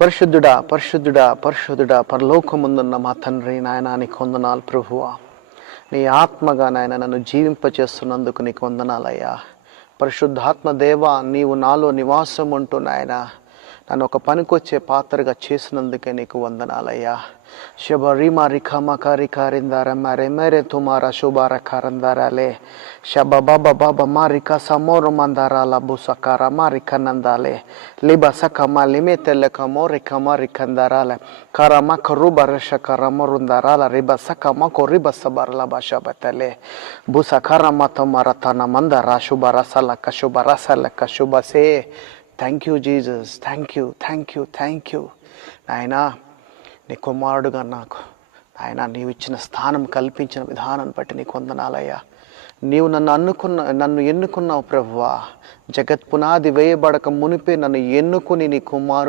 పరిశుద్ధుడా పరిశుద్ధుడా పరిశుద్ధుడా పరలోకముందున్న మా తండ్రి నాయన నీకు వందనాలు ప్రభువా. నీ ఆత్మగా నాయన నన్ను జీవింపచేస్తున్నందుకు నీకు వందనాలయ్యా. పరిశుద్ధాత్మ దేవా, నీవు నాలో నివాసం ఉంటూ నాయన నన్ను ఒక పనికొచ్చే పాత్రగా చేసినందుకే నీకు వందనాలయ్యా. శబరిమా రిఖమకారికారిందార మరే మేరే తుమార శుభార కారందారాలే శబ బాబ బాబ మారిక సమోరు మందారాల బుసకార మారిక నందాలే లిబ సకమ లిమే తెల్లక మోరిక మారికందారాల కరమ కరుబ రషక రమరుందారాల రిబ సకమ కొరిబ సబర్ల బషబతలే బుసకరమ తుమార తన మందర శుభ రసలక శుభ రసలక శుభసే. Thank you Jesus, thank you thank you thank you నాయనా. నీ కుమారుడుగా నాకు ఆయన నీవు ఇచ్చిన స్థానం కల్పించిన విధానాన్ని బట్టి నీకు వందనాలయ్యా. నీవు నన్ను ఎన్నుకున్నావు ప్రభువా. జగత్ పునాది వేయబడక మునిపే నన్ను ఎన్నుకుని నీ కుమారుడు